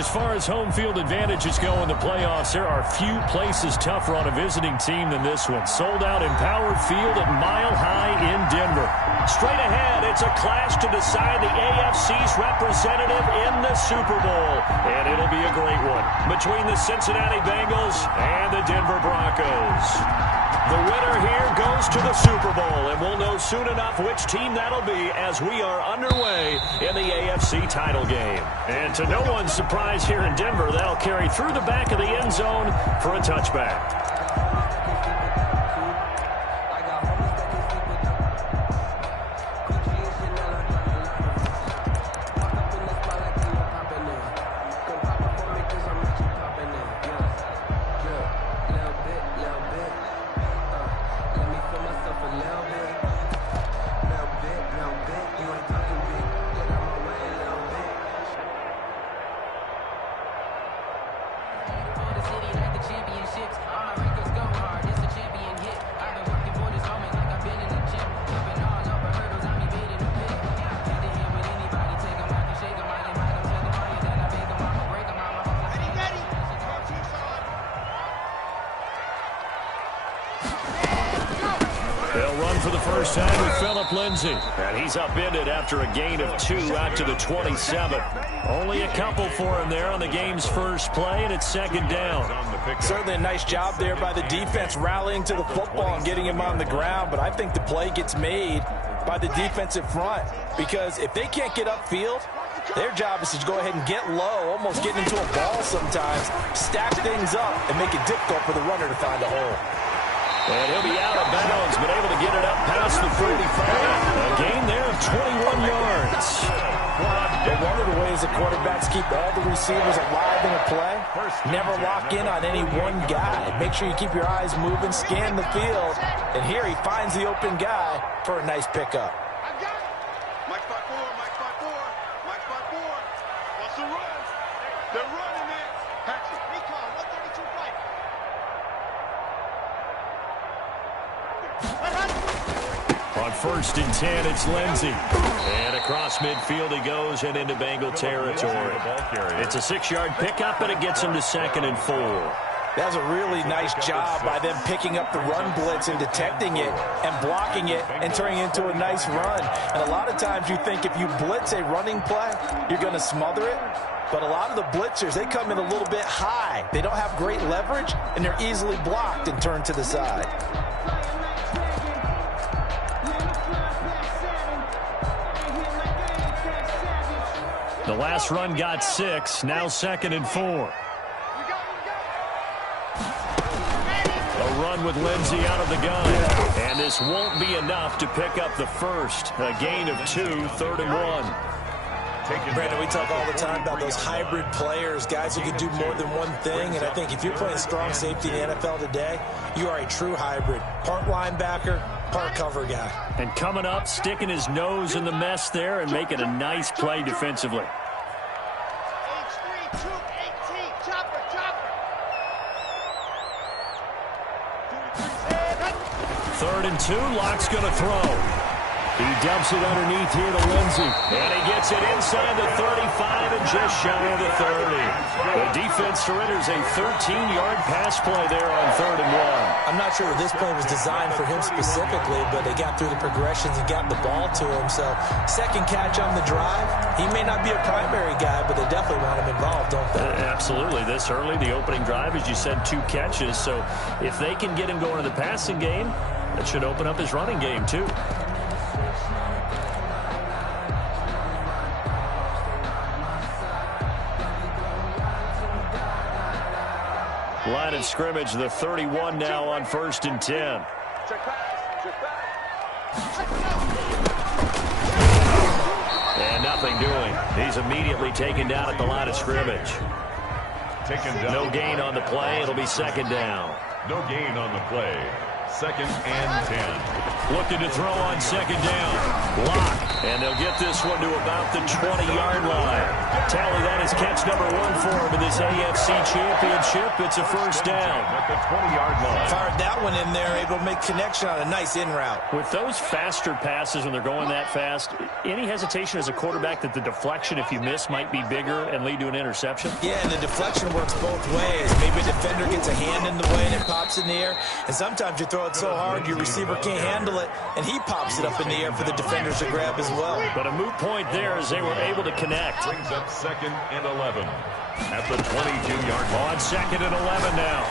As far as home field advantages go in the playoffs, there are few places tougher on a visiting team than this one. Sold out Empower Field at Mile High in Denver. Straight ahead, it's a clash to decide the AFC's representative in the Super Bowl. And it'll be a great one between the Cincinnati Bengals and the Denver Broncos. The winner here goes to the Super Bowl, and we'll know soon enough which team that'll be as we are underway in the AFC title game. And to no one's surprise here in Denver, they'll carry through the back of the end zone for a touchback. For the first time with Phillip Lindsay. And he's upended after a gain of 2 out to the 27. Only a couple for him there on the game's first play, and it's second down. Certainly a nice job there by the defense rallying to the football and getting him on the ground, but I think the play gets made by the defensive front because if they can't get upfield, their job is to go ahead and get low, almost getting into a ball sometimes, stack things up, and make it difficult for the runner to find a hole. And he'll be out of bounds, but able to get it up past the 45. A gain there of 21 yards. But one of the ways the quarterbacks keep all the receivers alive in a play, never lock in on any one guy. Make sure you keep your eyes moving, scan the field, and here he finds the open guy for a nice pickup. Mike 5-4, Mike 5-4, Mike 5-4. What's the run? They're running it. Hatchet. Recon, 132 right. On 1st and 10, it's Lindsay. And across midfield he goes and into Bengal territory. It's a 6-yard pickup, and it gets him to 2nd and 4. That was a really nice job by them picking up the run blitz and detecting it and blocking it and turning it into a nice run. And a lot of times you think if you blitz a running play, you're going to smother it. But a lot of the blitzers, they come in a little bit high. They don't have great leverage, and they're easily blocked and turned to the side. The last run got 6, now 2nd and 4. A run with Lindsay out of the gun. And this won't be enough to pick up the first. A gain of 2, 3rd and 1. Brandon, we talk all the time about those hybrid players, guys who can do more than one thing. And I think if you're playing strong safety in the NFL today, you are a true hybrid. Part linebacker, part cover guy. And coming up, sticking his nose in the mess there and making a nice play defensively. Third and 2, Locke's going to throw. He dumps it underneath here to Lindsay. And he gets it inside the 35 and just shy of the 30. The defense surrenders a 13-yard pass play there on 3rd and 1. I'm not sure if this play was designed for him specifically, but they got through the progressions and got the ball to him. So, second catch on the drive. He may not be a primary guy, but they definitely want him involved, don't they? Absolutely. This early, the opening drive, as you said, 2 catches. So, if they can get him going in the passing game, that should open up his running game, too. Line of scrimmage, the 31 now on 1st and 10. And nothing doing. He's immediately taken down at the line of scrimmage. No gain on the play. It'll be 2nd down. No gain on the play. 2nd and 10. Looking to throw on second down. Block. And they'll get this one to about the 20-yard line. Tally, that is catch number 1 for him in this AFC Championship. It's a first down. At the 20-yard line. Fired that one in there, able to make connection on a nice in route. With those faster passes when they're going that fast, any hesitation as a quarterback that the deflection, if you miss, might be bigger and lead to an interception? Yeah, and the deflection works both ways. Maybe a defender gets a hand in the way and it pops in the air. And sometimes you throw it so hard your receiver can't handle it, and he pops it up in the air for the defenders to grab as well. But a moot point there as they were able to connect. Brings up 2nd and 11. At the 22-yard line. On 2nd and 11 now.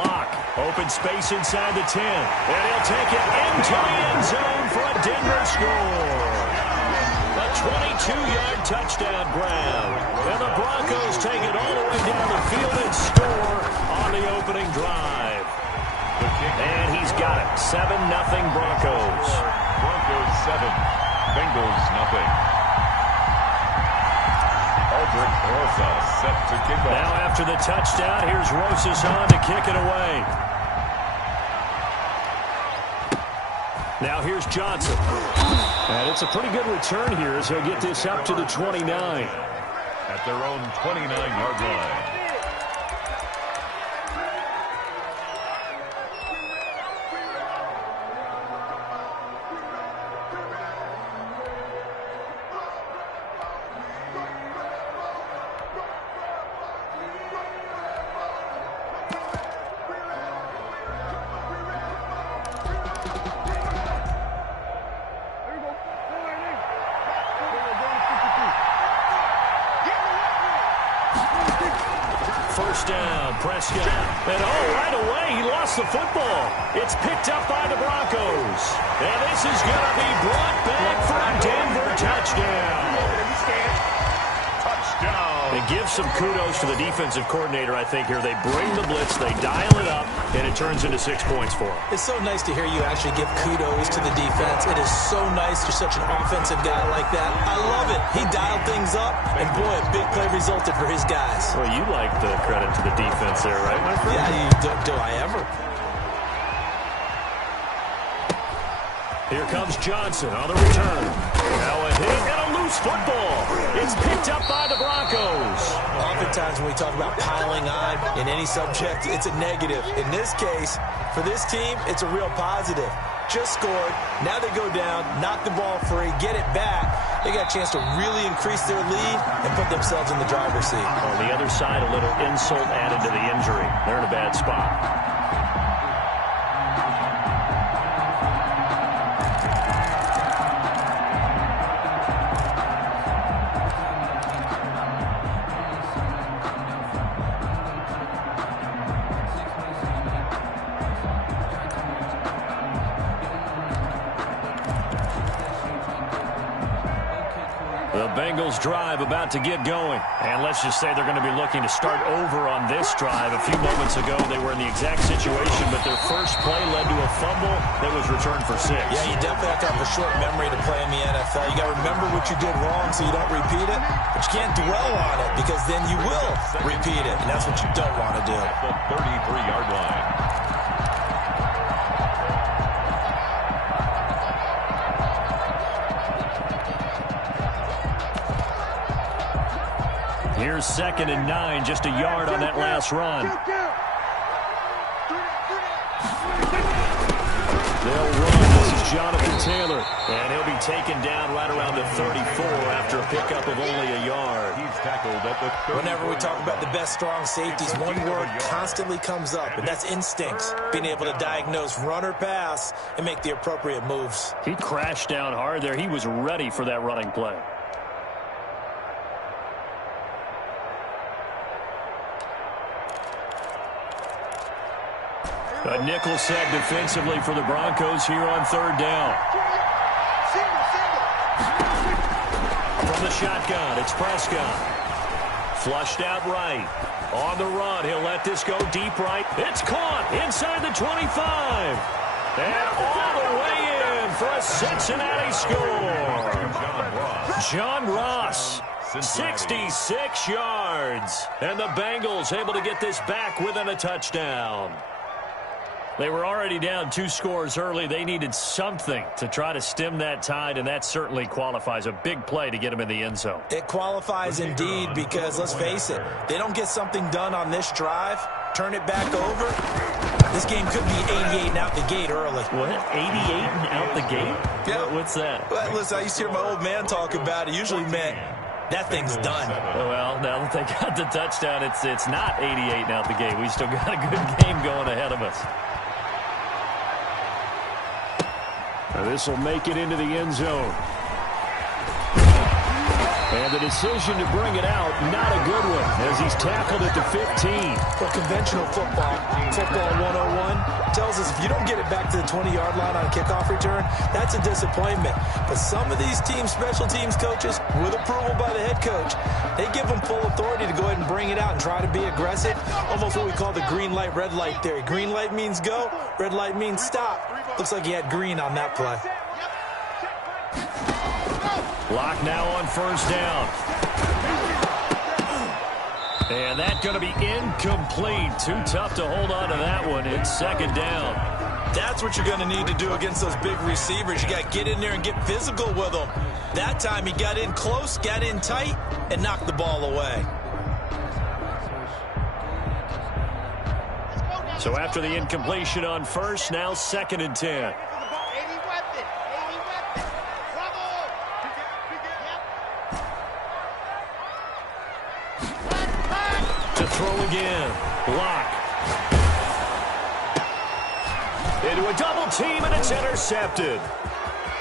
Lock. Open space inside the 10. And he'll take it into the end zone for a Denver score. A 22-yard touchdown grab. And the Broncos take it all the way down the field and score on the opening drive. And he's got it. 7-0 Broncos. Broncos 7. Bengals nothing. Aldrich Rosas set to kick off. Now after the touchdown, here's Rosas on to kick it away. Now here's Johnson. And it's a pretty good return here as he'll get this up to the 29. At their own 29-yard line. First down, Prescott. And right away, he lost the football. It's picked up by the Broncos. And this is going to be brought back for a Denver touchdown. Touchdown. They give some kudos to the defensive coordinator, I think, here. They bring the blitz, they dial it up, and it turns into 6 points for them. It's so nice to hear you actually give kudos to the defense. It is so nice you're such an offensive guy like that. I love it. He dialed things up, and boy, a big play resulted for his guys. Well, you like the credit to the defense there, right, my friend? Yeah, do I ever? Here comes Johnson on the return. Now a hit and a loose football. It's picked up by the Broncos. Oftentimes when we talk about piling on in any subject, it's a negative. In this case, for this team, it's a real positive. Just scored. Now they go down, knock the ball free, get it back. They got a chance to really increase their lead and put themselves in the driver's seat. On the other side, a little insult added to the injury. They're in a bad spot. The Bengals drive about to get going. And let's just say they're going to be looking to start over on this drive. A few moments ago, they were in the exact situation, but their first play led to a fumble that was returned for 6. Yeah, you definitely have to have a short memory to play in the NFL. You got to remember what you did wrong so you don't repeat it. But you can't dwell on it because then you will repeat it. And that's what you don't want to do. The 33-yard line. Here's 2nd and 9, just a yard on that last run. They'll run. This is Jonathan Taylor. And he'll be taken down right around the 34 after a pickup of only a yard. He's tackled at the 34. Whenever we talk about the best strong safeties, one word constantly comes up, and that's instincts. Being able to diagnose run or pass and make the appropriate moves. He crashed down hard there. He was ready for that running play. A nickel set defensively for the Broncos here on 3rd down. From the shotgun, it's Prescott. Flushed out right. On the run, he'll let this go deep right. It's caught inside the 25. And all the way in for a Cincinnati score. John Ross. 66 yards. And the Bengals able to get this back within a touchdown. They were already down 2 scores early. They needed something to try to stem that tide, and that certainly qualifies. A big play to get them in the end zone. It qualifies indeed because, let's face it, they don't get something done on this drive, turn it back over, this game could be 88 and out the gate early. What? 88 and out the gate? Yeah. What's that? Well, listen, I used to hear my old man talk about it. Usually meant that thing's done. Well, now that they got the touchdown, it's not 88 and out the gate. We still got a good game going ahead of us. This will make it into the end zone. And the decision to bring it out, not a good one, as he's tackled at the 15. For conventional football 101 tells us if you don't get it back to the 20-yard line on a kickoff return, that's a disappointment. But some of these teams, special teams coaches, with approval by the head coach, they give them full authority to go ahead and bring it out and try to be aggressive. Almost what we call the green light, red light theory. Green light means go, red light means stop. Looks like he had green on that play. Lock now on first down. And that's going to be incomplete. Too tough to hold on to that one. It's second down. That's what you're going to need to do against those big receivers. You got to get in there and get physical with them. That time he got in close, got in tight, and knocked the ball away. So after the incompletion on first, now second and 10. To throw again. Lock. Into a double team, and it's intercepted.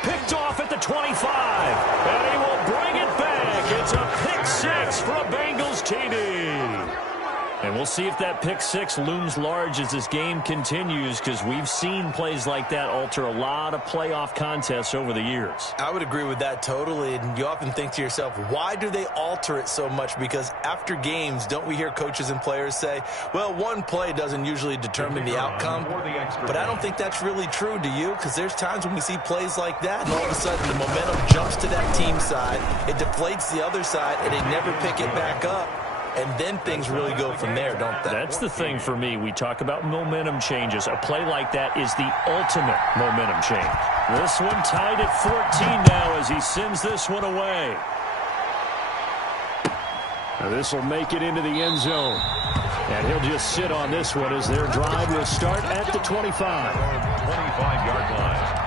Picked off at the 25. And he will bring it back. It's a pick 6 for a Bengals TD. And we'll see if that pick 6 looms large as this game continues, because we've seen plays like that alter a lot of playoff contests over the years. I would agree with that totally. And you often think to yourself, why do they alter it so much? Because after games, don't we hear coaches and players say, well, one play doesn't usually determine the outcome. But I don't think that's really true, do you? Because there's times when we see plays like that, and all of a sudden the momentum jumps to that team side. It deflates the other side, and they never pick it back up. And then things really go from there, don't they? That's the thing for me. We talk about momentum changes. A play like that is the ultimate momentum change. This one tied at 14 now as he sends this one away. Now this will make it into the end zone. And he'll just sit on this one as their drive will start at the 25. 25-yard line.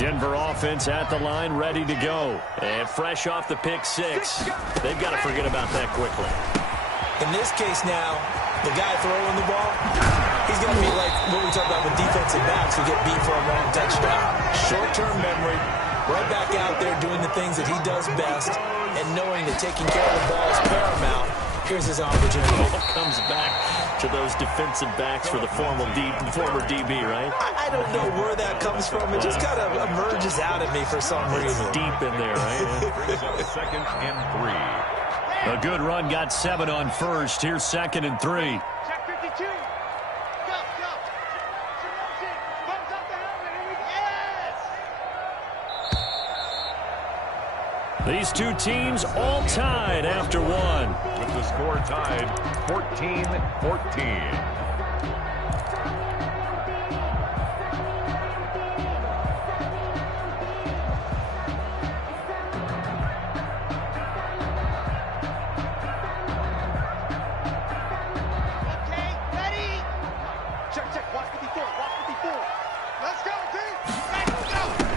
Denver offense at the line, ready to go. And fresh off the pick 6. They've got to forget about that quickly. In this case now, the guy throwing the ball, he's going to be like what we talk about with defensive backs who get beat for a long touchdown. Short-term memory, right back out there doing the things that he does best, and knowing that taking care of the ball is paramount. Here's his opportunity. Comes back to those defensive backs for the former DB, right? I don't know where that comes from. It just kind of emerges out at me for some reason. Deep in there, right? Brings up second and 3. A good run, got 7 on first. Here's second and 3. Check 52. Go, go. Buttons up the helmet. Here we go. Yes! These two teams all tied after one. With the score tied, 14-14. Okay, ready? Check. Watch 54. Let's go, team. Let's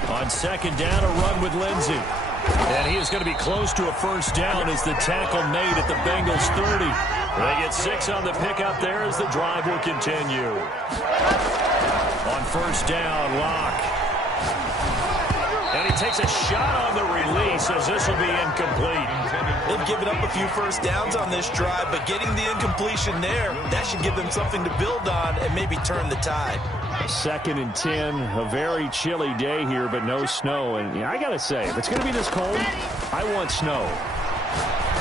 go. On second down, a run with Lindsey. And he is going to be close to a first down as the tackle made at the Bengals 30. They get 6 on the pickup there as the drive will continue. On first down, Lock. And he takes a shot on the release as this will be incomplete. They've given up a few first downs on this drive, but getting the incompletion there, that should give them something to build on and maybe turn the tide. Second and 10, a very chilly day here, but no snow. And I got to say, if it's going to be this cold, I want snow.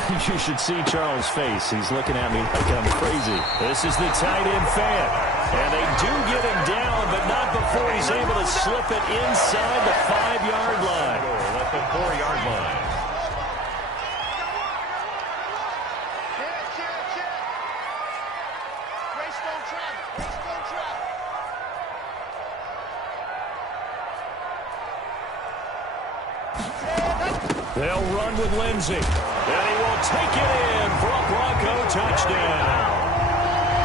You should see Charles' face. He's looking at me like I'm crazy. This is the tight end fan. And they do get him down, but not before he's able to slip it inside the 5-yard line. At the 4-yard line. They'll run with Lindsey. And he will take it in for a Bronco touchdown.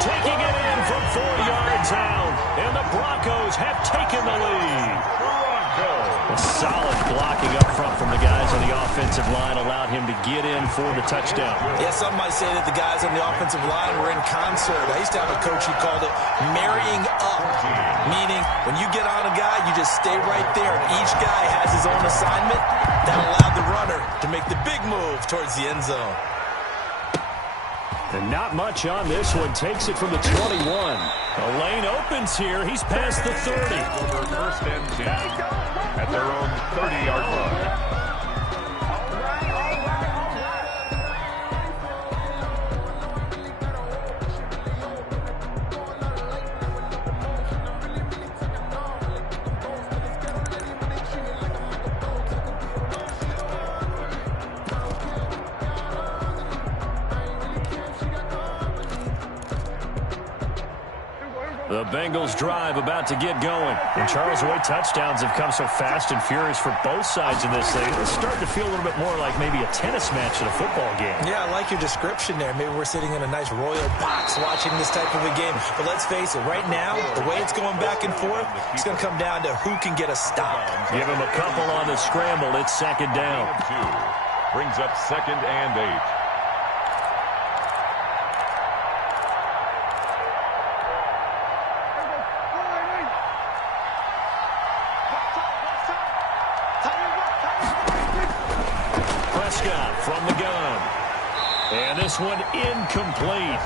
Taking it in from 4 yards out. And the Broncos have taken the lead. A solid blocking up front from the guys on the offensive line allowed him to get in for the touchdown. Yeah, some might say that the guys on the offensive line were in concert. I used to have a coach who called it marrying up, meaning when you get on a guy, you just stay right there. And each guy has his own assignment. That allowed the runner to make the big move towards the end zone. And not much on this one. Takes it from the 21. The lane opens here. He's past the 30. Over first and 10 at their own 30-yard line. The Bengals drive about to get going. And Charles, the way touchdowns have come so fast and furious for both sides in this thing, it's starting to feel a little bit more like maybe a tennis match at a football game. Yeah, I like your description there. Maybe we're sitting in a nice royal box watching this type of a game. But let's face it, right now, the way it's going back and forth, it's going to come down to who can get a stop. Give him a couple on the scramble. It's second down. Brings up 2nd and 8. From the gun. And this one incomplete.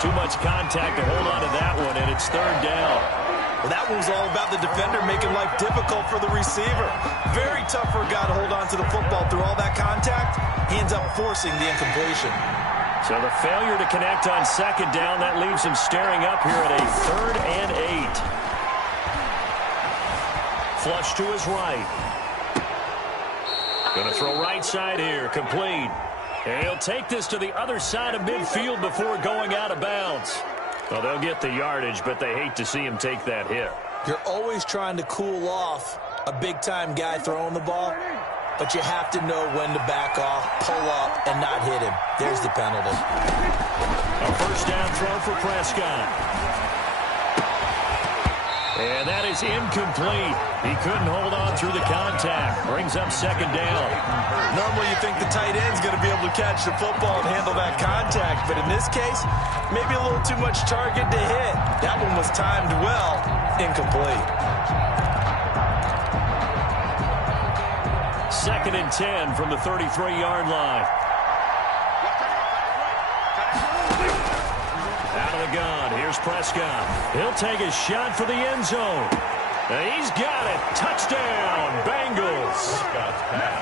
Too much contact to hold on to that one, and it's 3rd down. Well, that one was all about the defender making life difficult for the receiver. Very tough for a guy to hold on to the football through all that contact. He ends up forcing the incompletion. So the failure to connect on 2nd down, that leaves him staring up here at a 3rd and 8. Flush to his right. Going to throw right side here, complete. And he'll take this to the other side of midfield before going out of bounds. Well, they'll get the yardage, but they hate to see him take that hit. You're always trying to cool off a big-time guy throwing the ball, but you have to know when to back off, pull up, and not hit him. There's the penalty. A 1st down throw for Prescott. And that is incomplete. He couldn't hold on through the contact. Brings up 2nd down. Normally you think the tight end's going to be able to catch the football and handle that contact, but in this case, maybe a little too much target to hit. That one was timed well, incomplete. 2nd and 10 from the 33-yard line. Out of the gun, here's Prescott. He'll take a shot for the end zone. And he's got it. Touchdown, Bengals.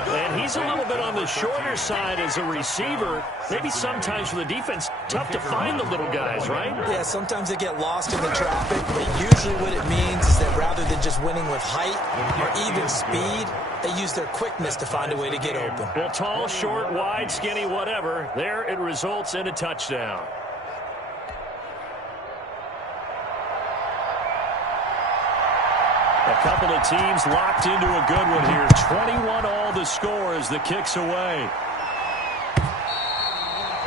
And he's a little bit on the shorter side as a receiver. Maybe sometimes for the defense, tough to find the little guys, right? Yeah, sometimes they get lost in the traffic, but usually what it means is that rather than just winning with height or even speed, they use their quickness to find a way to get open. Well, tall, short, wide, skinny, whatever, there it results in a touchdown. A couple of teams locked into a good one here. 21 all the score as the kick's away.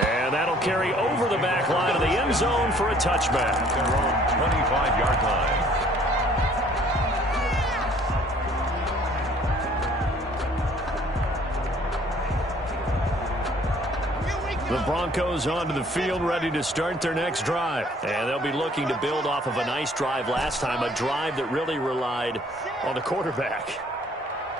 And that'll carry over the back line of the end zone for a touchback. Their own 25-yard line. The Broncos onto the field, ready to start their next drive. And they'll be looking to build off of a nice drive last time, a drive that really relied on the quarterback.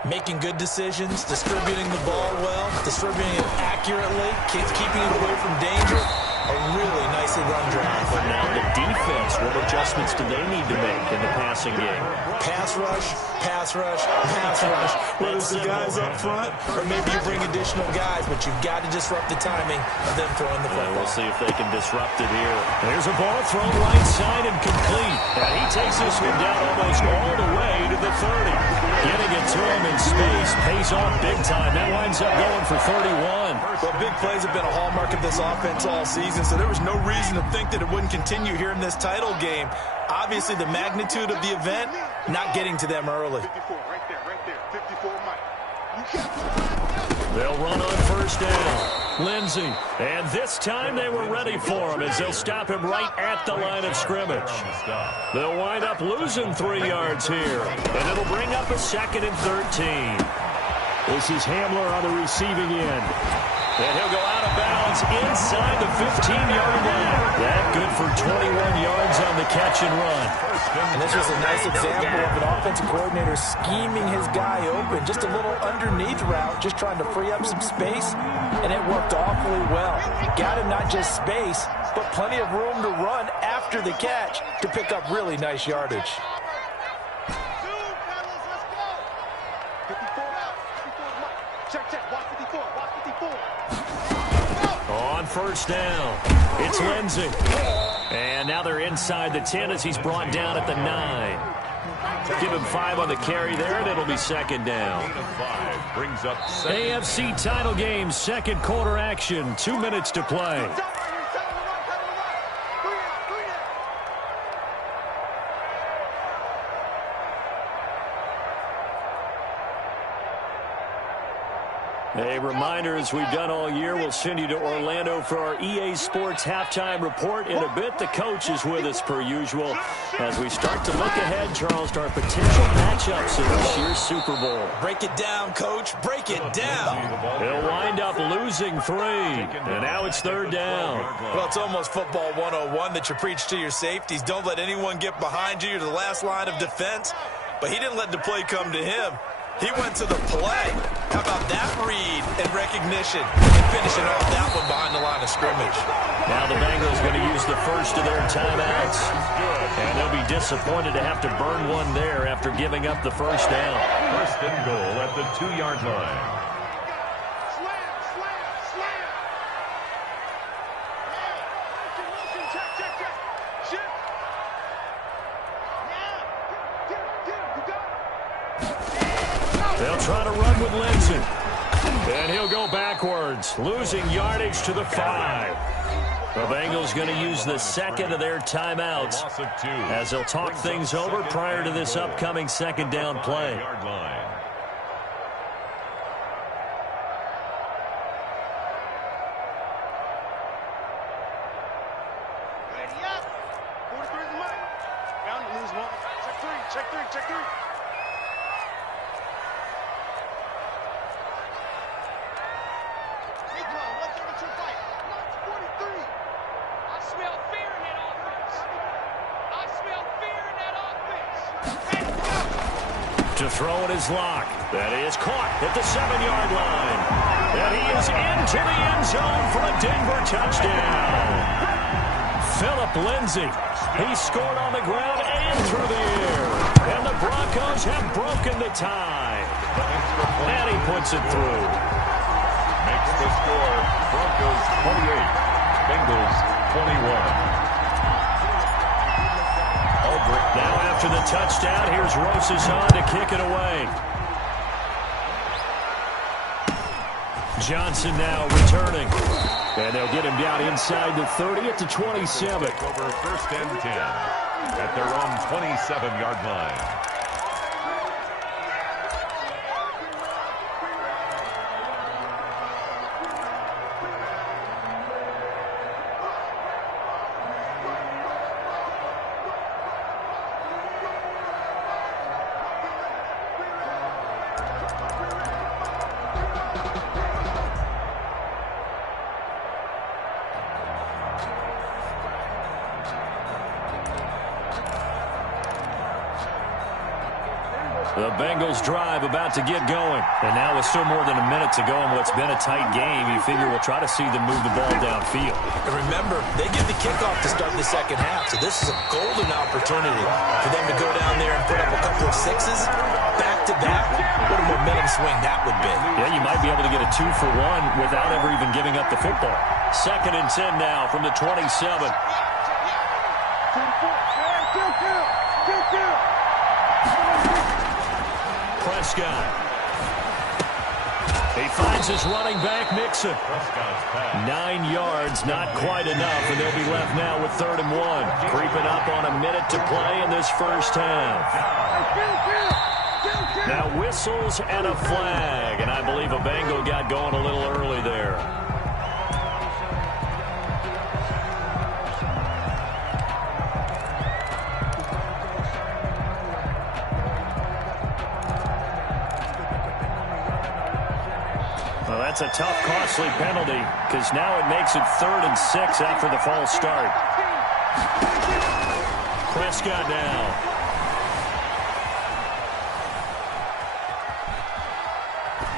Making good decisions, distributing the ball well, distributing it accurately, keeping it away from danger. A really nicely run drive. But now the defense, what adjustments do they need to make in the passing game? Pass rush, pass rush, pass rush. Whether it's the guys up front or maybe you bring additional guys, but you've got to disrupt the timing of them throwing the football. We'll see if they can disrupt it here. There's a ball thrown right side and complete. And he takes this one down almost all the way to the 30. Getting it to him in space pays off big time. That winds up going for 31. Well, big plays have been a hallmark of this offense all season, so there was no reason to think that it wouldn't continue here in this title game. Obviously, the magnitude of the event not getting to them early. 54, right there, 54, Mike. You They'll run on first down. Lindsey. And this time they were ready for him as they'll stop him right at the line of scrimmage. They'll wind up losing 3 yards here. And it'll bring up a 2nd and 13. This is Hamler on the receiving end. And he'll go out of bounds inside the 15-yard line. That good for 21 yards on the catch and run. And this was a nice example of an offensive coordinator scheming his guy open. Just a little underneath route, just trying to free up some space, and it worked awfully well. Got him not just space, but plenty of room to run after the catch to pick up really nice yardage. On first down, it's Lindsey. And now they're inside the 10 as he's brought down at the 9. Give him 5 on the carry there, and it'll be 2nd down. Brings up AFC title game, 2nd quarter action, 2 minutes to play. A reminder, as we've done all year, we'll send you to Orlando for our EA Sports halftime report. In a bit, the coach is with us per usual. As we start to look ahead, Charles, to our potential matchups in this year's Super Bowl. Break it down, Coach. Break it down. He'll wind up losing 3. And now it's 3rd down. Well, it's almost football 101 that you preach to your safeties. Don't let anyone get behind you. You're the last line of defense. But he didn't let the play come to him. He went to the play. How about that read and recognition and finishing off that one behind the line of scrimmage? Now the Bengals going to use the first of their timeouts. And they'll be disappointed to have to burn one there after giving up the first down. 1st and goal at the 2-yard line. They'll try to run with Lindsey. And he'll go backwards, losing yardage to the 5. The Bengals going to use the 2nd of their timeouts as they'll talk things over prior to this upcoming 2nd down play. Check 3. To throw in his lock. That is caught at the 7-yard line. And he is into the end zone for a Denver touchdown. Philip Lindsey. He scored on the ground and through the air. And the Broncos have broken the tie. And he puts it through. Makes the score Broncos 28, Bengals 21. Now after the touchdown, here's Rosas to kick it away. Johnson now returning. And they'll get him down inside the 30 at the 27. Over 1st and 10 at their own 27-yard line. The Bengals drive about to get going. And now with still more than a minute to go in what's been a tight game, you figure we'll try to see them move the ball downfield. And remember, they get the kickoff to start the 2nd half, so this is a golden opportunity for them to go down there and put up a couple of 6s back-to-back. What a momentum swing that would be. Yeah, you might be able to get a 2-for-1 without ever even giving up the football. 2nd and 10 now from the 27. Prescott. He finds his running back, Mixon. 9 yards, not quite enough, and they'll be left now with 3rd and 1. Creeping up on a minute to play in this first half. Now whistles and a flag, and I believe a Bengal got going a little early there. Well, that's a tough, costly penalty because now it makes it 3rd and 6 after the false start. Prescott now.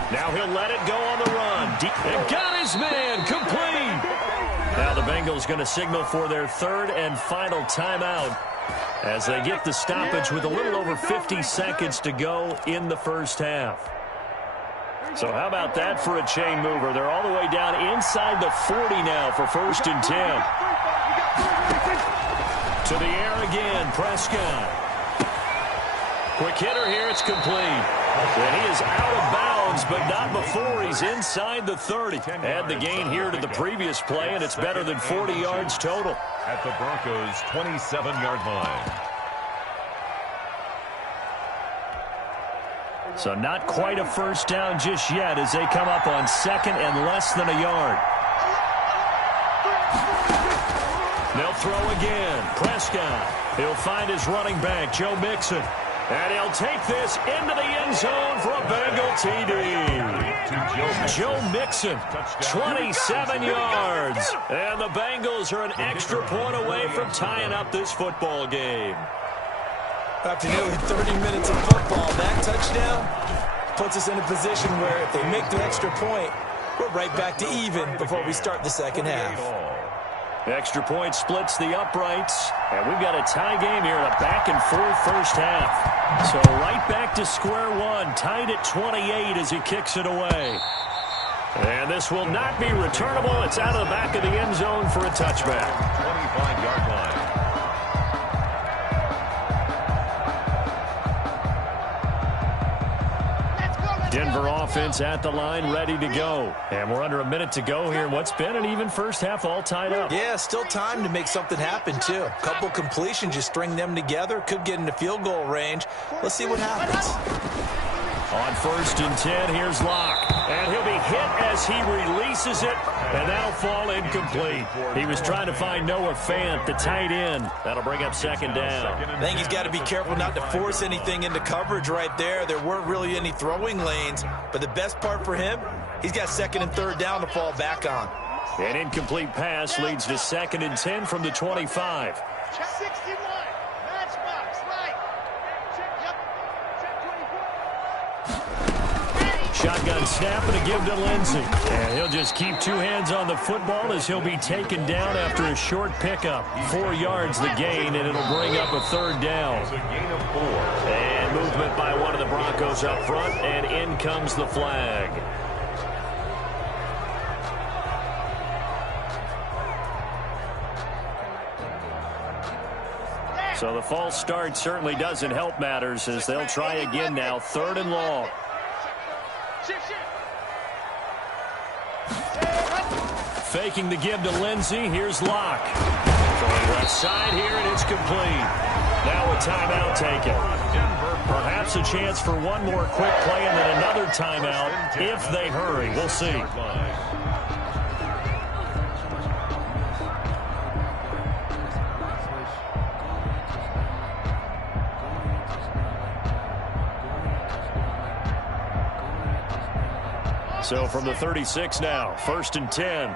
Now he'll let it go on the run. And got his man complete. Now the Bengals going to signal for their 3rd and final timeout as they get the stoppage with a little over 50 seconds to go in the first half. So how about that for a chain mover? They're all the way down inside the 40 now for 1st and 10. To the air again, Prescott. Quick hitter here, it's complete. And he is out of bounds, but not before he's inside the 30. Add the gain here to the previous play, and it's better than 40 yards total. At the Broncos' 27-yard line. So not quite a first down just yet as they come up on 2nd and less than a yard. They'll throw again. Prescott. He'll find his running back, Joe Mixon. And he'll take this into the end zone for a Bengal TD. Joe Mixon, 27 yards. And the Bengals are an extra point away from tying up this football game. After nearly 30 minutes of football, that touchdown puts us in a position where if they make the extra point, we're right back to even before we start the second half. Extra point splits the uprights, and we've got a tie game here in a back-and-forth first half. So right back to square one, tied at 28 as he kicks it away. And this will not be returnable. It's out of the back of the end zone for a touchback. 25-yard line. Denver offense at the line, ready to go. And we're under a minute to go here in what's been an even first half, all tied up. Yeah, still time to make something happen, too. A couple completions, just string them together. Could get into field goal range. Let's see what happens. On 1st and 10, here's Locke. And he'll be hit as he releases it, and that'll fall incomplete. He was trying to find Noah Fant, the tight end. That'll bring up 2nd down. I think he's got to be careful not to force anything into coverage right there. There weren't really any throwing lanes, but the best part for him, he's got 2nd and 3rd down to fall back on. An incomplete pass leads to 2nd and 10 from the 25. 61. Matchbox, right. Shotgun snap and a give to Lindsey. And he'll just keep 2 hands on the football as he'll be taken down after a short pickup. 4 yards the gain, and it'll bring up a 3rd down. It's a gain of 4. And movement by one of the Broncos up front, and in comes the flag. So the false start certainly doesn't help matters as they'll try again now, 3rd and long. Faking the give to Lindsey. Here's Locke. Going left side here, and it's complete. Now a timeout taken. Perhaps a chance for one more quick play and then another timeout if they hurry. We'll see. So from the 36 now, 1st and 10.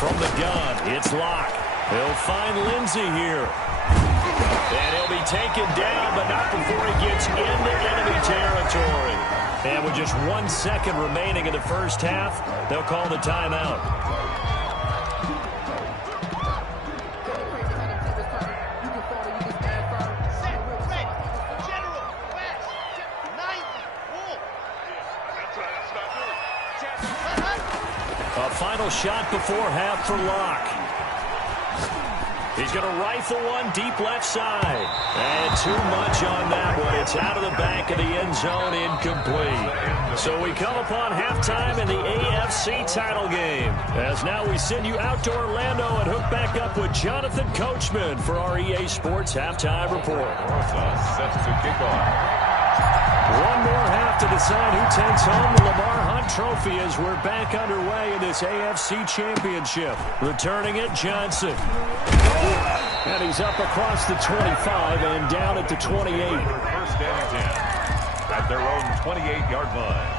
From the gun, it's Locke. He'll find Lindsey here. And he'll be taken down, but not before he gets into enemy territory. And with just 1 second remaining in the first half, they'll call the timeout. A final shot before half for Locke. He's going to rifle one deep left side. And too much on that one. It's out of the back of the end zone, incomplete. So we come upon halftime in the AFC title game. As now we send you out to Orlando and hook back up with Jonathan Coachman for our EA Sports Halftime Report. Sets to kick off. One more half to decide who takes home the Lamar Hunt Trophy as we're back underway in this AFC Championship. Returning it, Johnson. And he's up across the 25 and down at the 28. First down and 10 at their own 28-yard line.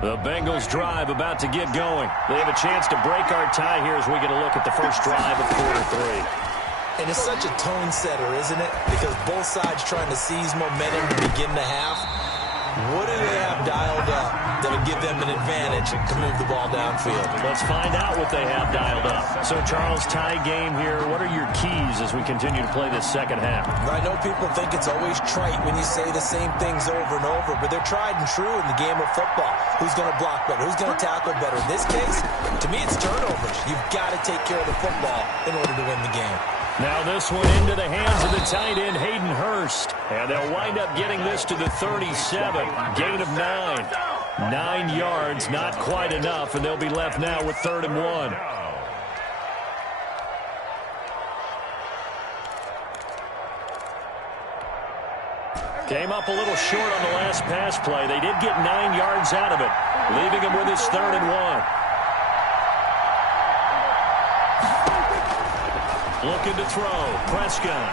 The Bengals drive about to get going. They have a chance to break our tie here as we get a look at the first drive of quarter three. And it's such a tone setter, isn't it? Because both sides trying to seize momentum to begin the half. What do they have dialed up that would give them an advantage to move the ball downfield? Let's find out what they have dialed up. So, Charles, tie game here. What are your keys as we continue to play this second half? I know people think it's always trite when you say the same things over and over, but they're tried and true in the game of football. Who's going to block better? Who's going to tackle better? In this case, to me, it's turnovers. You've got to take care of the football in order to win the game. Now this one into the hands of the tight end, Hayden Hurst. And they'll wind up getting this to the 37. Gain of 9. 9 yards, not quite enough, and they'll be left now with 3rd and 1. Came up a little short on the last pass play. They did get 9 yards out of it, leaving him with his 3rd and 1. Looking to throw. Prescott.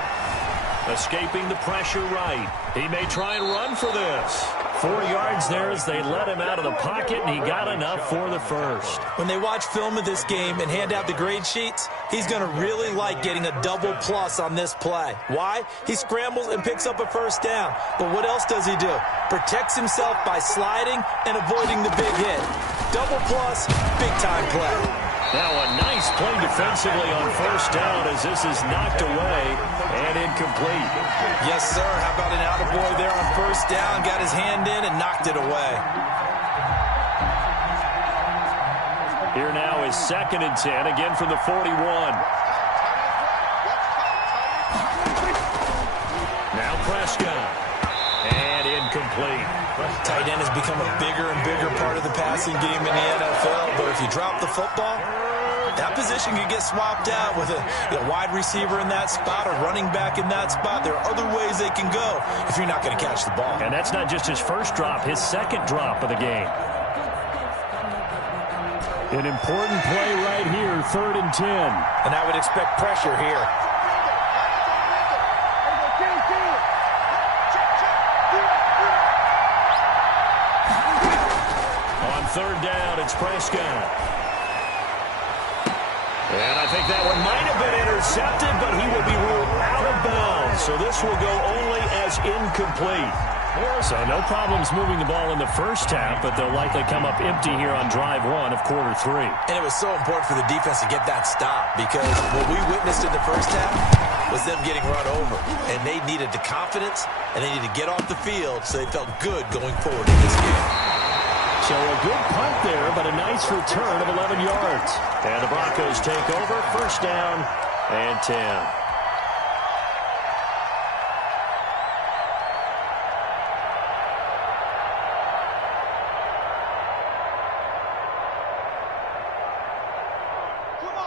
Escaping the pressure right. He may try and run for this. 4 yards there as they let him out of the pocket, and he got enough for the first. When they watch film of this game and hand out the grade sheets, he's going to really like getting a double plus on this play. Why? He scrambles and picks up a first down. But what else does he do? Protects himself by sliding and avoiding the big hit. Double plus, big-time play. Now a nice play defensively on first down as this is knocked away and incomplete. Yes, sir. How about an attaboy there on first down? Got his hand in and knocked it away. Here now is 2nd and 10, again from the 41. Now Prescott. And incomplete. Tight end has become a bigger and bigger part of the passing game in the NFL, but if you drop the football, that position could get swapped out with a wide receiver in that spot, a running back in that spot. There are other ways they can go if you're not going to catch the ball. And that's not just his first drop, his 2nd drop of the game. An important play right here, 3rd and 10. And I would expect pressure here. On 3rd down, it's Prescott. And I think that one might have been intercepted, but he will be ruled out of bounds. So this will go only as incomplete. So no problems moving the ball in the first half, but they'll likely come up empty here on drive 1 of quarter 3. And it was so important for the defense to get that stop because what we witnessed in the first half was them getting run over. And they needed the confidence, and they needed to get off the field so they felt good going forward in this game. So a good punt there, but a nice return of 11 yards. And the Broncos take over, first down and 10.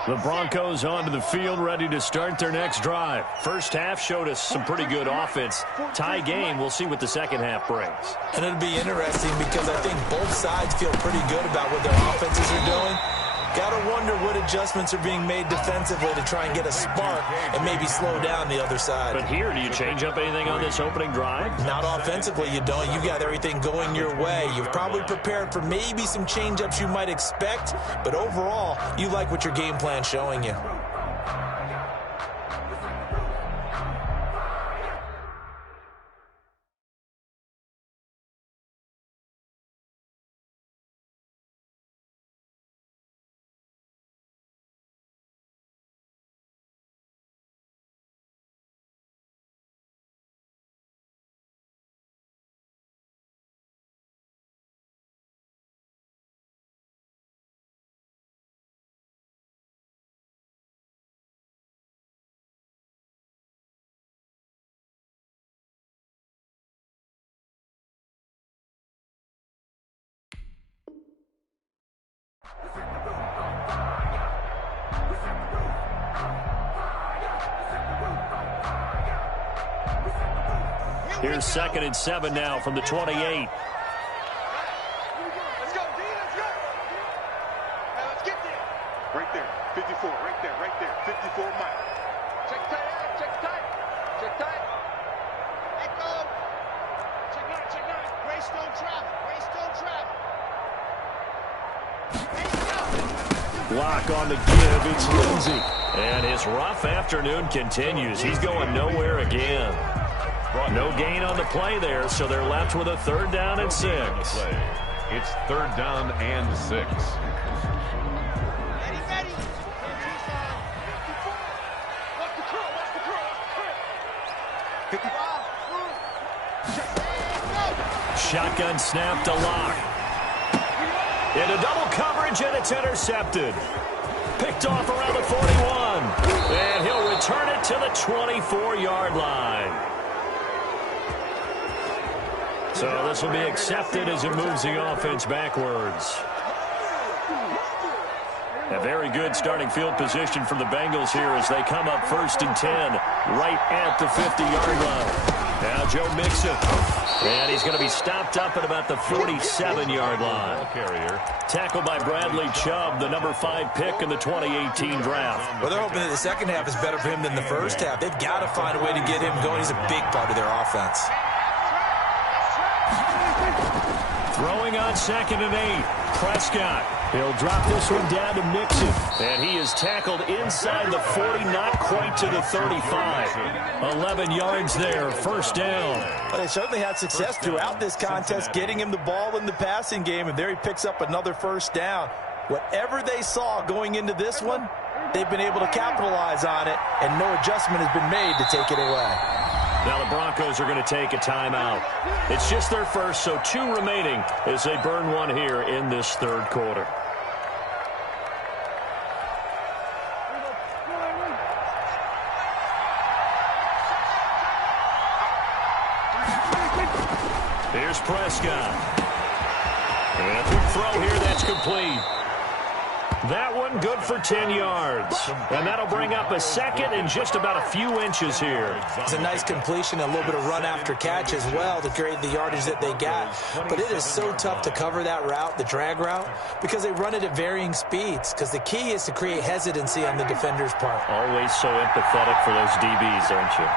The Broncos onto the field, ready to start their next drive. First half showed us some pretty good offense. Tie game, we'll see what the second half brings. And it'll be interesting because I think both sides feel pretty good about what their offenses are doing. Got to wonder what adjustments are being made defensively to try and get a spark and maybe slow down the other side. But here, do you change up anything on this opening drive? Not offensively, you don't. You got everything going your way. You've probably prepared for maybe some change-ups you might expect, but overall, you like what your game plan's showing you. Here's 2nd and 7 now from the 28. Let's go, D, let's go. Now let's get there. Right there, 54, right there, 54 Mike. Check tight, check tight, check tight. Echo. Check nine. Grace don't travel, Block on the give, it's Lindsey. And his rough afternoon continues. He's going nowhere again. No gain on the play there, so they're left with a 3rd down and 6. It's 3rd down and 6. Ready. 55. Shotgun snap to Locke. Into double coverage, and it's intercepted. Picked off around the 41. And he'll return it to the 24-yard line. So this will be accepted as it moves the offense backwards. A very good starting field position for the Bengals here as they come up 1st and 10 right at the 50-yard line. Now Joe Mixon. And he's going to be stopped up at about the 47-yard line. Tackled by Bradley Chubb, the number 5 pick in the 2018 draft. Well, they're hoping that the second half is better for him than the first half. They've got to find a way to get him going. He's a big part of their offense. Throwing on 2nd and 8. Prescott. He'll drop this one down to Mixon. And he is tackled inside the 40, not quite to the 35. 11 yards there, 1st down. Well, they certainly had success throughout this contest, getting him the ball in the passing game, and there he picks up another 1st down. Whatever they saw going into this one, they've been able to capitalize on it, and no adjustment has been made to take it away. Now the Broncos are going to take a timeout. It's just their first, so 2 remaining as they burn one here in this 3rd quarter. Here's Prescott. And a quick throw here, that's complete. That one good for 10 yards. And that'll bring up a 2nd and just about a few inches here. It's a nice completion, a little bit of run after catch as well to create the yardage that they got. But it is so tough to cover that route, the drag route, because they run it at varying speeds. Because the key is to create hesitancy on the defender's part. Always so empathetic for those DBs, aren't you?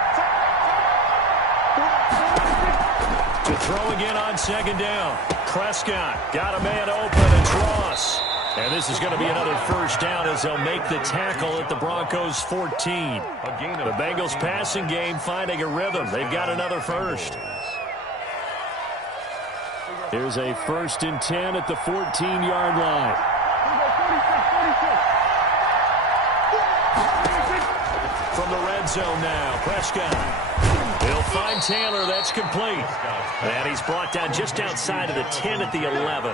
To throw again on 2nd down. Prescott got a man open, it's Ross. And this is going to be another 1st down as they'll make the tackle at the Broncos 14. The Bengals passing game finding a rhythm. They've got another 1st. Here's a 1st and 10 at the 14-yard line. From the red zone now, Prescott. He'll find Taylor. That's complete. And he's brought down just outside of the 10 at the 11.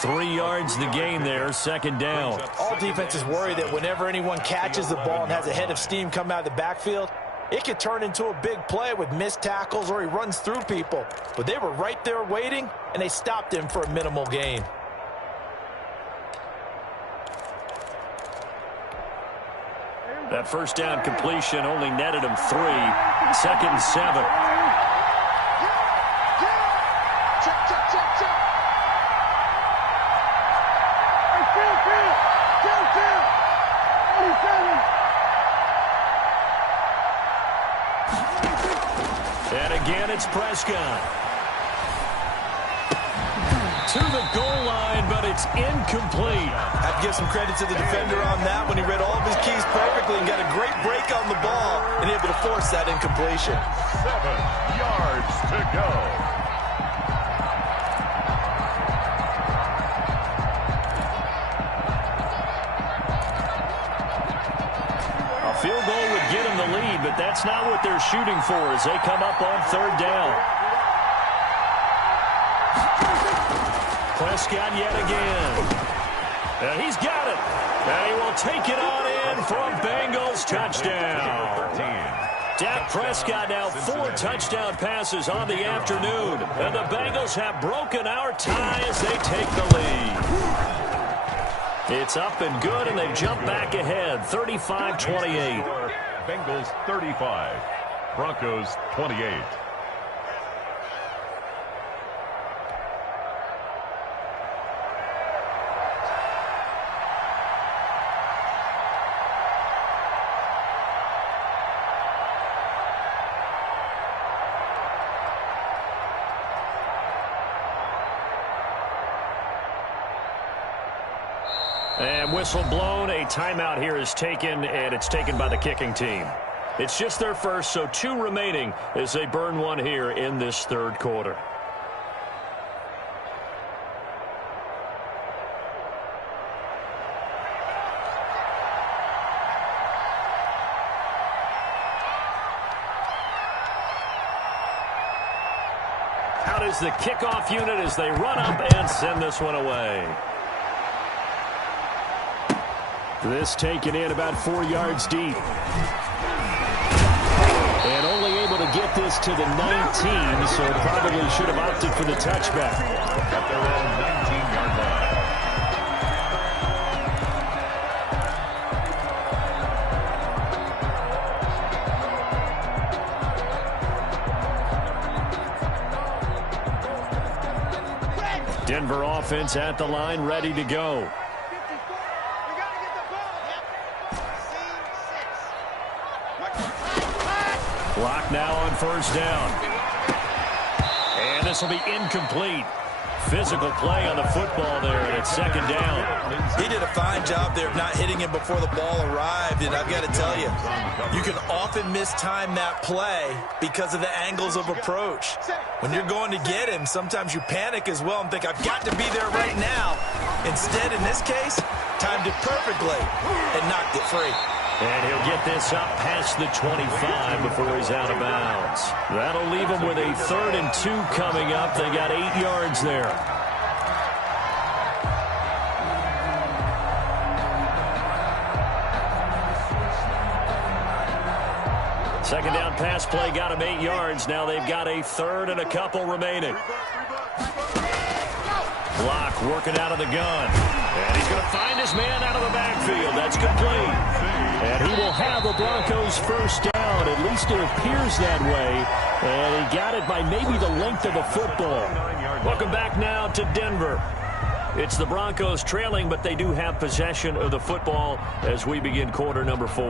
3 yards the gain there, 2nd down. All defenses worry that whenever anyone catches the ball and has a head of steam come out of the backfield, it could turn into a big play with missed tackles or he runs through people. But they were right there waiting, and they stopped him for a minimal gain. That 1st down completion only netted him 3. 2nd and 7. And again, it's Prescott. To the goal line, but it's incomplete. I'd give some credit to the defender on that when he read all of his keys perfectly and got a great break on the ball and able to force that incompletion. 7 yards to go. A field goal would get them the lead, but that's not what they're shooting for as they come up on 3rd down. Prescott yet again. And he's got it. And he will take it on in from Bengals touchdown. Dak Prescott now 4 touchdown passes on the afternoon. And the Bengals have broken our tie as they take the lead. It's up and good, and they've jumped back ahead, 35-28. Bengals 35, Broncos 28. whistle blown. A timeout here is taken, and it's taken by the kicking team. It's just their first, so 2 remaining as they burn one here in this third quarter. Out is the kickoff unit as they run up and send this one away. This taken in about 4 yards deep. And only able to get this to the 19, so probably should have opted for the touchback. At their own 19-yard line. Denver offense at the line, ready to go. Clock now on first down. And this will be incomplete. Physical play on the football there, and it's second down. He did a fine job there of not hitting him before the ball arrived, and I've got to tell you, you can often mistime that play because of the angles of approach. When you're going to get him, sometimes you panic as well and think, I've got to be there right now. Instead, in this case, timed it perfectly and knocked it free. And he'll get this up past the 25 before he's out of bounds. That'll leave him with a 3rd and 2 coming up. They got 8 yards there. Second down pass play got him 8 yards. Now they've got a 3rd and a couple remaining. Block working out of the gun. And he's going to find his man out of the backfield. That's complete. And he will have the Broncos first down. At least it appears that way. And he got it by maybe the length of a football. Welcome back now to Denver. It's the Broncos trailing, but they do have possession of the football as we begin quarter number 4.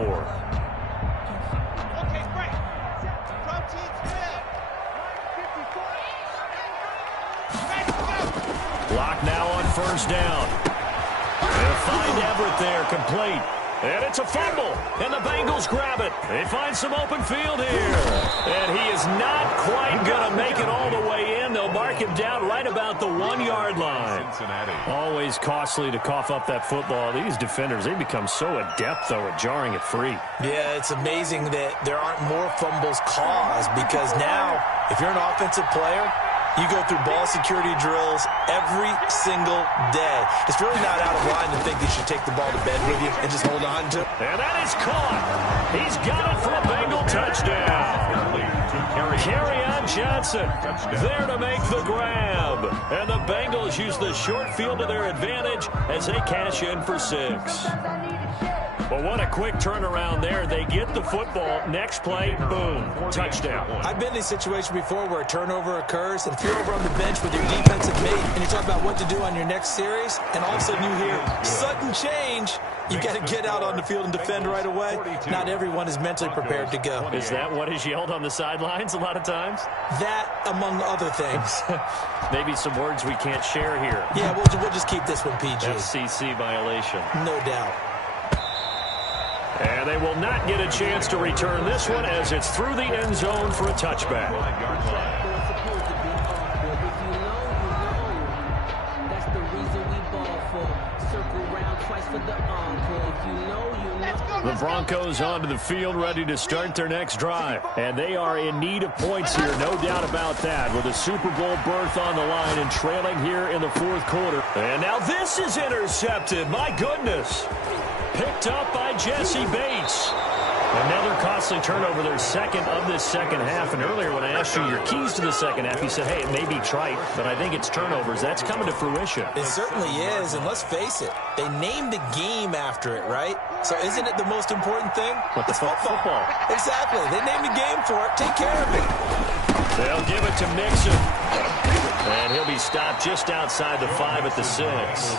Block now on first down. They'll find Everett there, complete. And it's a fumble, and the Bengals grab it. They find some open field here. And he is not quite going to make it all the way in. They'll mark him down right about the 1-yard line. Cincinnati. Always costly to cough up that football. These defenders, they become so adept, though, at jarring it free. Yeah, it's amazing that there aren't more fumbles caused because now, if you're an offensive player, you go through ball security drills every single day. It's really not out of line to think you should take the ball to bed with you and just hold on to it. And that is caught. He's got it for a Bengal touchdown. Kerryon Johnson there to make the grab. And the Bengals use the short field to their advantage as they cash in for 6. Well, what a quick turnaround there. They get the football. Next play, boom, touchdown. I've been in a situation before where a turnover occurs, and if you're over on the bench with your defensive mate and you talk about what to do on your next series, and all of a sudden you hear sudden change, you got to get out on the field and defend right away. Not everyone is mentally prepared to go. Is that what is yelled on the sidelines a lot of times? That, among other things. Maybe some words we can't share here. Yeah, we'll just keep this one PG. FCC violation. No doubt. And they will not get a chance to return this one as it's through the end zone for a touchback. The Broncos onto the field ready to start their next drive. And they are in need of points here, no doubt about that, with a Super Bowl berth on the line and trailing here in the 4th quarter. And now this is intercepted. My goodness. Picked up by Jesse Bates. Another costly turnover, their second of this second half. And earlier when I asked you your keys to the second half, you said, hey, it may be trite, but I think it's turnovers. That's coming to fruition. It certainly is, and let's face it, they named the game after it, right? So isn't it the most important thing? What, the football? Exactly. They named the game for it. Take care of it. They'll give it to Mixon. And he'll be stopped just outside the 5 at the 6.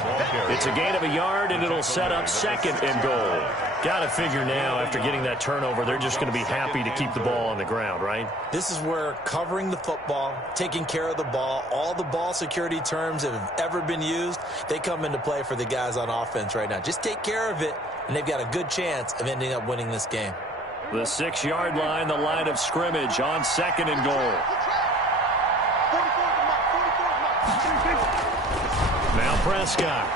It's a gain of a yard, and it'll set up 2nd and goal. Got to figure now, after getting that turnover, they're just going to be happy to keep the ball on the ground, right? This is where covering the football, taking care of the ball, all the ball security terms that have ever been used, they come into play for the guys on offense right now. Just take care of it, and they've got a good chance of ending up winning this game. The 6-yard line, the line of scrimmage on 2nd and goal. Now Prescott.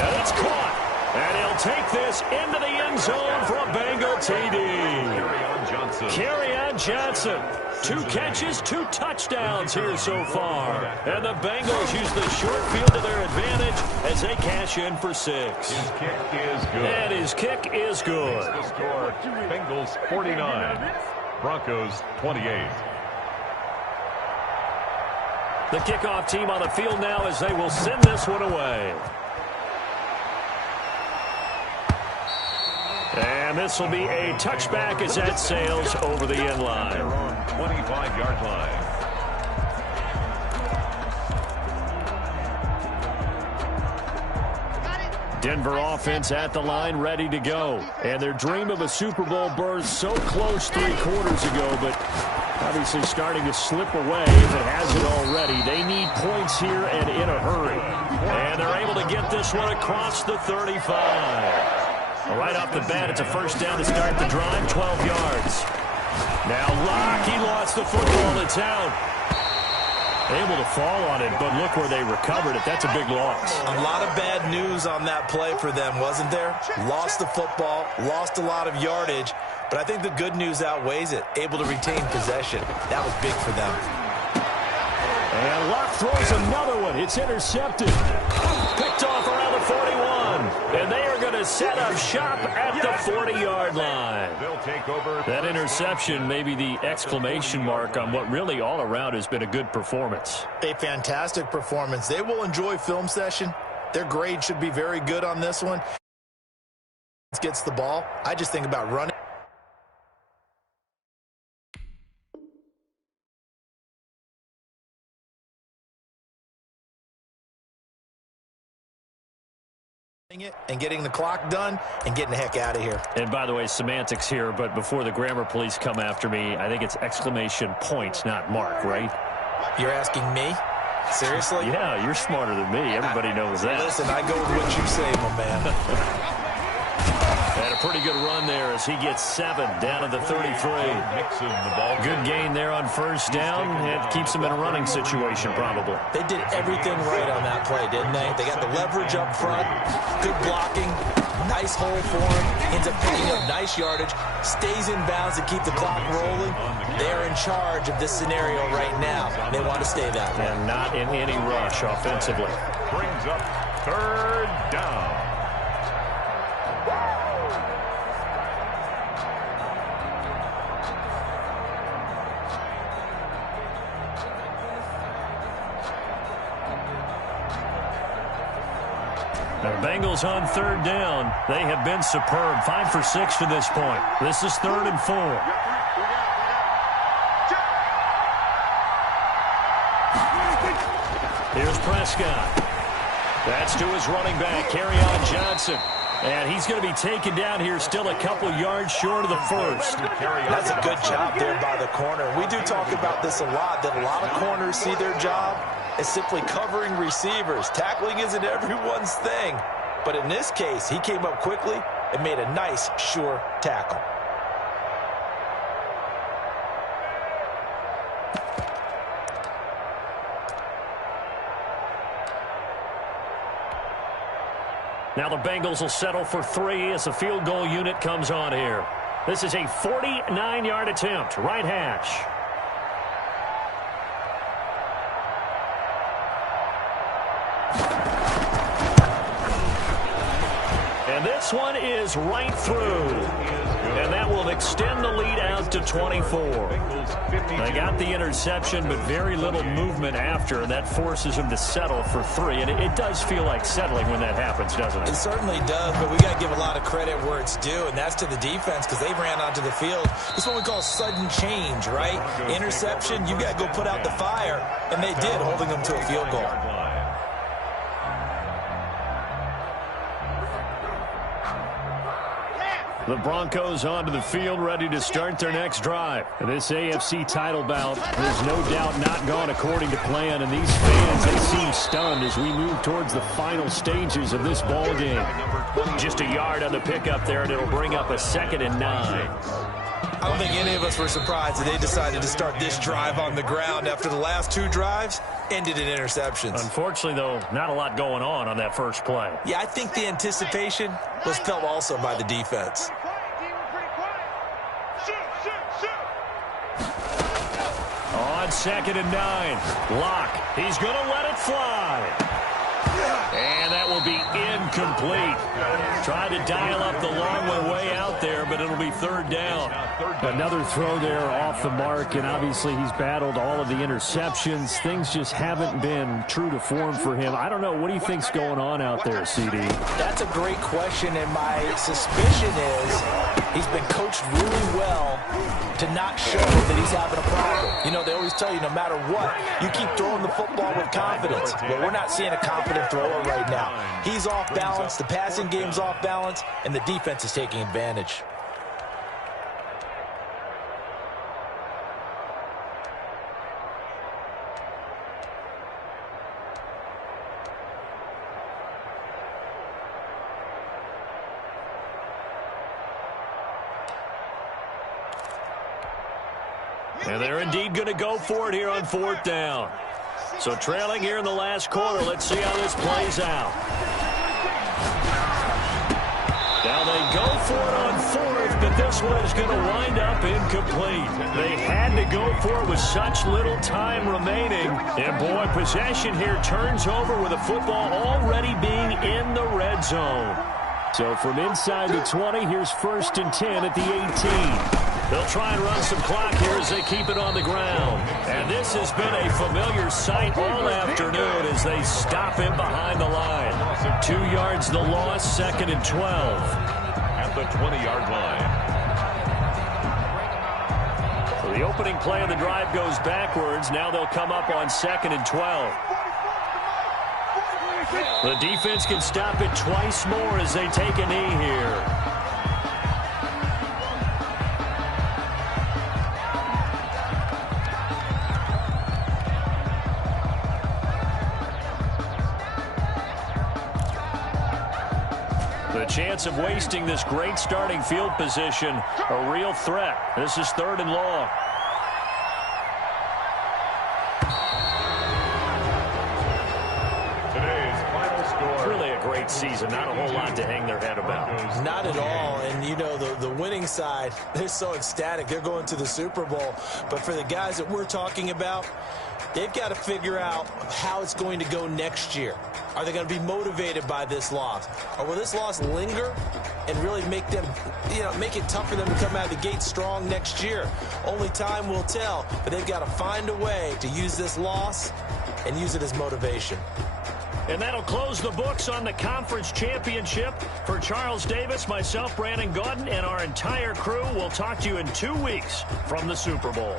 And it's caught. And he'll take this into the end zone for a Bengal TD. Kerryon Johnson. 2 catches, 2 touchdowns here so far. And the Bengals use the short field to their advantage as they cash in for 6. His kick is good. And his kick is good. The score, Bengals 49, Broncos 28. The kickoff team on the field now as they will send this one away. And this will be a touchback as that sails over the end line. They're on 25-yard line. Denver offense at the line, ready to go. And their dream of a Super Bowl berth so close 3 quarters ago, but obviously starting to slip away if it hasn't already. They need points here and in a hurry. And they're able to get this one across the 35. Right off the bat, it's a first down to start the drive, 12 yards. Now Locke, he lost the football. It's out. Able to fall on it, but look where they recovered it. That's a big loss. A lot of bad news on that play for them, wasn't there? Lost the football, lost a lot of yardage, but I think the good news outweighs it. Able to retain possession. That was big for them. And Locke throws another one. It's intercepted. Picked off around the 41. And they are going to set up shop at the 40-yard line. They'll take over. That interception may be the exclamation mark on what really all around has been a good performance. A fantastic performance. They will enjoy film session. Their grade should be very good on this one. Gets the ball. I just think about running. It and getting the clock done and getting the heck out of here. And by the way, semantics here, but before the grammar police come after me, I think it's exclamation point, not mark, right? You're asking me? Seriously? Yeah, you're smarter than me. Everybody knows that. Listen, I go with what you say, my man. And a pretty good run there as he gets 7 down to the 33. Good gain there on first down. It keeps him in a running situation, probably. They did everything right on that play, didn't they? They got the leverage up front, good blocking, nice hole for him, ends up picking up nice yardage, stays in bounds to keep the clock rolling. They are in charge of this scenario right now. They want to stay that way. And not in any rush offensively. Brings up 3rd down. The Bengals on 3rd down. They have been superb. 5 for 6 to this point. This is 3rd and 4. Here's Prescott. That's to his running back, Kerryon Johnson. And he's going to be taken down here still a couple yards short of the first. That's a good job there by the corner. We do talk about this a lot, that a lot of corners see their job as simply covering receivers. Tackling isn't everyone's thing. But in this case, he came up quickly and made a nice, sure tackle. Now the Bengals will settle for 3 as the field goal unit comes on here. This is a 49-yard attempt, right hash. And this one is right through. And that will extend the lead out to 24. They got the interception, but very little movement after, and that forces them to settle for 3. And it does feel like settling when that happens, doesn't it? It certainly does, but we got to give a lot of credit where it's due, and that's to the defense because they ran onto the field. This is what we call sudden change, right? Interception, you got to go put out the fire, and they did, holding them to a field goal. The Broncos onto the field, ready to start their next drive. This AFC title bout has no doubt not gone according to plan, and these fans, they seem stunned as we move towards the final stages of this ball game. Just a yard on the pickup there, and it'll bring up a 2nd and 9. I don't think any of us were surprised that they decided to start this drive on the ground after the last 2 drives ended in interceptions. Unfortunately, though, not a lot going on that first play. Yeah, I think the anticipation was felt also by the defense. On 2nd and 9, Locke. He's going to let it fly. And that will be incomplete. Tried to dial up the long one way out there, but it'll be 3rd down. Another throw there off the mark, and obviously he's battled all of the interceptions. Things just haven't been true to form for him. I don't know. What do you think's going on out there, CD? That's a great question, and my suspicion is he's been coached really well to not show that he's having a problem. You know, they always tell you no matter what, you keep throwing the football with confidence. But we're not seeing a confident thrower right now. He's off balance, the passing game's off balance, and the defense is taking advantage. And they're indeed going to go for it here on 4th down. So trailing here in the last quarter, let's see how this plays out. Now they go for it on 4th, but this one is going to wind up incomplete. They had to go for it with such little time remaining. And boy, possession here turns over with the football already being in the red zone. So from inside the 20, here's 1st and 10 at the 18. They'll try and run some clock here as they keep it on the ground. And this has been a familiar sight all afternoon as they stop him behind the line. 2 yards the loss, 2nd and 12. At the 20-yard line. So the opening play of the drive goes backwards. Now they'll come up on 2nd and 12. The defense can stop it twice more as they take a knee here. The chance of wasting this great starting field position, a real threat. This is 3rd and long. Today's final score. Really a great season. Not a whole lot to hang their head about. Not at all. And, you know, the winning side, they're so ecstatic. They're going to the Super Bowl. But for the guys that we're talking about, they've got to figure out how it's going to go next year. Are they going to be motivated by this loss? Or will this loss linger and really make them, make it tough for them to come out of the gate strong next year? Only time will tell. But they've got to find a way to use this loss and use it as motivation. And that'll close the books on the conference championship. For Charles Davis, myself, Brandon Gaudin, and our entire crew, we'll talk to you in 2 weeks from the Super Bowl.